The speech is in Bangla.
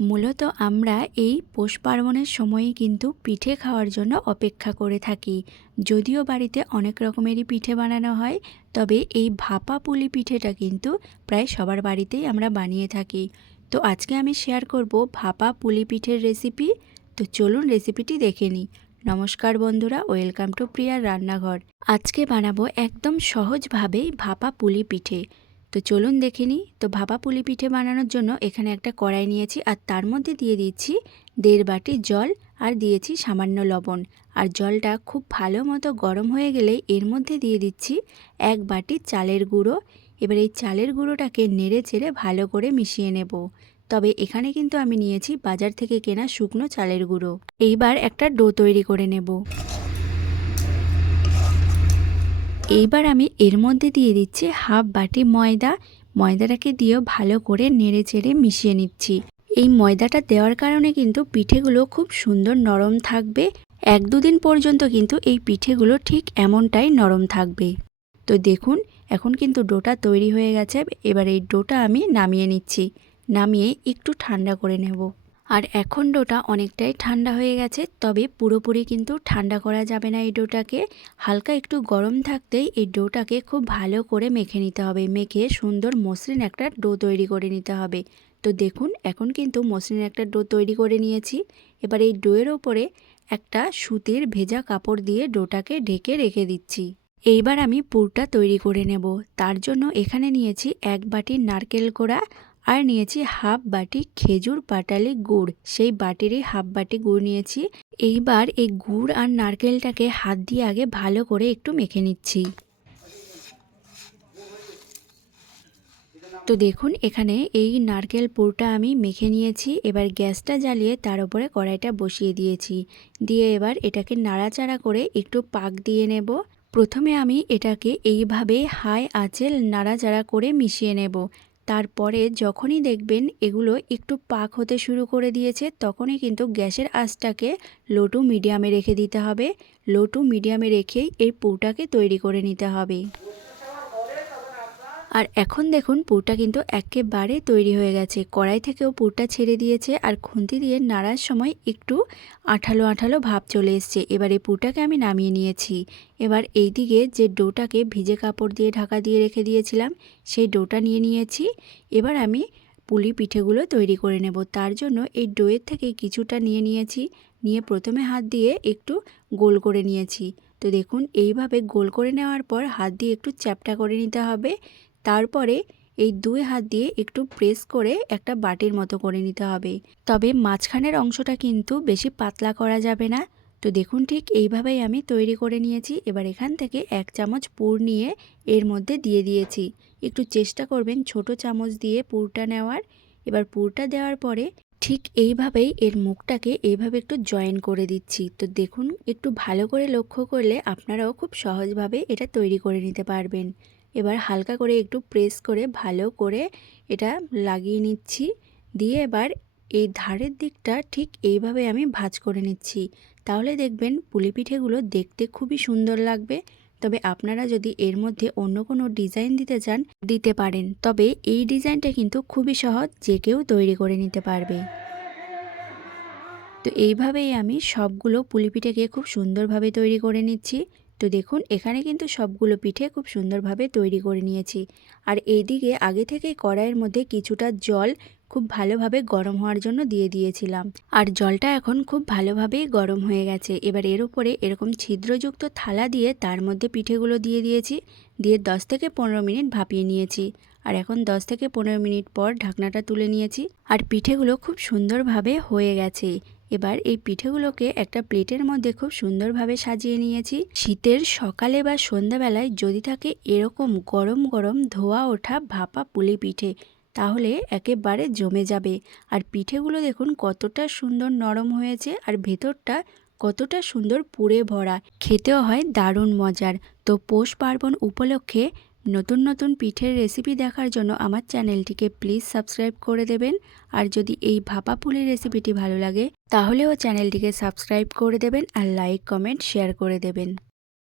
মূলত আমরা এই পৌষ পার্বণের সময়ই কিন্তু পিঠে খাওয়ার জন্য অপেক্ষা করে থাকি। যদিও বাড়িতে অনেক রকমেরই পিঠে বানানো হয়, তবে এই ভাপা পুলি পিঠেটা কিন্তু প্রায় সবার বাড়িতেই আমরা বানিয়ে থাকি। তো আজকে আমি শেয়ার করব ভাপা পুলি পিঠের রেসিপি তো চলুন রেসিপিটি দেখে নিই। নমস্কার বন্ধুরা ওয়েলকাম টু প্রিয়ার রান্নাঘর। আজকে বানাবো একদম সহজভাবেই ভাপা পুলি পিঠে। তো চলুন দেখে নিই। তো ভাপা পুলি পিঠে বানানোর জন্য এখানে একটা কড়াই নিয়েছি আর তার মধ্যে দিয়ে দিচ্ছি দেড় বাটি জল আর দিয়েছি সামান্য লবণ। আর জলটা খুব ভালো মতো গরম হয়ে গেলে এর মধ্যে দিয়ে দিচ্ছি এক বাটি চালের গুঁড়ো। এবার এই চালের গুঁড়োটাকে নেড়ে চেড়ে ভালো করে মিশিয়ে নেব। তবে এখানে কিন্তু আমি নিয়েছি বাজার থেকে কেনা শুকনো চালের গুঁড়ো। এইবার একটা ডো তৈরি করে নেব। এইবার আমি এর মধ্যে দিয়ে দিচ্ছি হাফ বাটি ময়দা। ময়দাটাকে দিয়েও ভালো করে নেড়ে চেড়ে মিশিয়ে নিচ্ছি। এই ময়দাটা দেওয়ার কারণে কিন্তু পিঠেগুলো খুব সুন্দর নরম থাকবে। এক দুদিন পর্যন্ত কিন্তু এই পিঠেগুলো ঠিক এমনটাই নরম থাকবে। তো দেখুন, এখন কিন্তু ডোটা তৈরি হয়ে গেছে। এবার এই ডোটা আমি নামিয়ে নিচ্ছি। নামিয়ে একটু ঠান্ডা করে নেব। আর এখন ডোটা অনেকটাই ঠান্ডা হয়ে গেছে, তবে পুরোপুরি কিন্তু ঠান্ডা করা যাবে না এই ডোটাকে। হালকা একটু গরম থাকতেই এই ডোটাকে খুব ভালো করে মেখে নিতে হবে। মেখে সুন্দর মসৃণ একটা ডো তৈরি করে নিতে হবে। তো দেখুন, এখন কিন্তু মসৃণ একটা ডো তৈরি করে নিয়েছি। এবার এই ডোয়ের ওপরে একটা সুতির ভেজা কাপড় দিয়ে ডোটাকে ঢেকে রেখে দিচ্ছি। এইবার আমি পুরটা তৈরি করে নেব। তার জন্য এখানে নিয়েছি এক বাটি নারকেল কোড়া আর নিয়েছি হাফ বাটি খেজুর পাটালি গুড়। সেই বাটিরই হাফ বাটি গুড় নিয়েছি। এইবার এই গুড় আর নারকেলটাকে হাত দিয়ে আগে ভালো করে একটু মেখে নিচ্ছি। তো দেখুন, এখানে এই নারকেল পুরটা আমি মেখে নিয়েছি। এবার গ্যাসটা জ্বালিয়ে তার উপরে কড়াইটা বসিয়ে দিয়েছি। দিয়ে এবার এটাকে নাড়াচাড়া করে একটু পাক দিয়ে নেব। প্রথমে আমি এটাকে এইভাবে হাই আঁচে নাড়াচাড়া করে মিশিয়ে নেব। তারপরে যখনই দেখবেন এগুলো একটু পাক হতে শুরু করে দিয়েছে, তখনই কিন্তু গ্যাসের আঁচটাকে লো টু মিডিয়ামে রেখে দিতে হবে। লো টু মিডিয়ামে রেখেই এই পুরটাকে তৈরি করে নিতে হবে। আর এখন দেখুন পুরটা কিন্তু একেবারে তৈরি হয়ে গেছে। কড়াই থেকেও পুরটা ছেড়ে দিয়েছে আর খুন্তি দিয়ে নাড়ার সময় একটু আঠালো আঠালো ভাব চলে এসছে। এবার এই পুরটাকে আমি নামিয়ে নিয়েছি। এবার এই দিকে যে ডোটাকে ভিজে কাপড় দিয়ে ঢাকা দিয়ে রেখে দিয়েছিলাম, সেই ডোটা নিয়ে নিয়েছি। এবার আমি পুলি পিঠেগুলো তৈরি করে নেব। তার জন্য এই ডোয়ের থেকে কিছুটা নিয়ে নিয়েছি। নিয়ে প্রথমে হাত দিয়ে একটু গোল করে নিয়েছি। তো দেখুন, এইভাবে গোল করে নেওয়ার পর হাত দিয়ে একটু চ্যাপটা করে নিতে হবে। তারপরে এই দুই হাত দিয়ে একটু প্রেস করে একটা বাটির মতো করে নিতে হবে। তবে মাঝখানের অংশটা কিন্তু বেশি পাতলা করা যাবে না। তো দেখুন ঠিক এইভাবেই আমি তৈরি করে নিয়েছি। এবার এখান থেকে এক চামচ পুর নিয়ে এর মধ্যে দিয়ে দিয়েছি। একটু চেষ্টা করবেন ছোট চামচ দিয়ে পুরটা নেওয়ার। এবার পুরটা দেওয়ার পরে ঠিক এইভাবেই এর মুখটাকে এইভাবে একটু জয়েন করে দিচ্ছি। তো দেখুন একটু ভালো করে লক্ষ্য করলে আপনারাও খুব সহজভাবে এটা তৈরি করে নিতে পারবেন। এবার হালকা করে একটু প্রেস করে ভালো করে এটা লাগিয়ে নিচ্ছি। দিয়ে এবার এই ধারের দিকটা ঠিক এইভাবে আমি ভাজ করে নিচ্ছি। তাহলে দেখবেন পুলি পিঠেগুলো দেখতে খুবই সুন্দর লাগবে। তবে আপনারা যদি এর মধ্যে অন্য কোনো ডিজাইন দিতে চান, দিতে পারেন। তবে এই ডিজাইনটা কিন্তু খুবই সহজ, যে কেউ তৈরি করে নিতে পারবে। তো এইভাবেই আমি সবগুলো পুলি পিঠেকে খুব সুন্দরভাবে তৈরি করে নিচ্ছি। তো দেখুন, এখানে কিন্তু সবগুলো পিঠে খুব সুন্দরভাবে তৈরি করে নিয়েছি। আর এইদিকে আগে থেকেই কড়াইয়ের মধ্যে কিছুটা জল খুব ভালোভাবে গরম হওয়ার জন্য দিয়ে দিয়েছিলাম। আর জলটা এখন খুব ভালোভাবেই গরম হয়ে গেছে। এবার এর উপরে এরকম ছিদ্রযুক্ত থালা দিয়ে তার মধ্যে পিঠেগুলো দিয়ে দিয়েছি। দিয়ে 10 থেকে পনেরো মিনিট ভাপিয়ে নিয়েছি। আর এখন 10 থেকে পনেরো মিনিট পর ঢাকনাটা তুলে নিয়েছি। আর পিঠেগুলো খুব সুন্দরভাবে হয়ে গেছে। এবার এই পিঠেগুলোকে একটা প্লেটের মধ্যে খুব সুন্দরভাবে সাজিয়ে নিয়েছি। শীতের সকালে বা সন্ধ্যাবেলায় যদি থাকে এরকম গরম গরম ধোয়া ওঠা ভাপা পুলি পিঠে, তাহলে একেবারে জমে যাবে। আর পিঠেগুলো দেখুন কতটা সুন্দর নরম হয়েছে আর ভেতরটা কতটা সুন্দর পুড়ে ভরা। খেতেও হয় দারুণ মজার। তো পৌষ পার্বণ উপলক্ষে নতুন নতুন পিঠের রেসিপি দেখার জন্য আমার চ্যানেলটিকে প্লিজ সাবস্ক্রাইব করে দেবেন। আর যদি এই ভাপা পুলির রেসিপিটি ভালো লাগে, তাহলেও চ্যানেলটিকে সাবস্ক্রাইব করে দেবেন আর লাইক কমেন্ট শেয়ার করে দেবেন।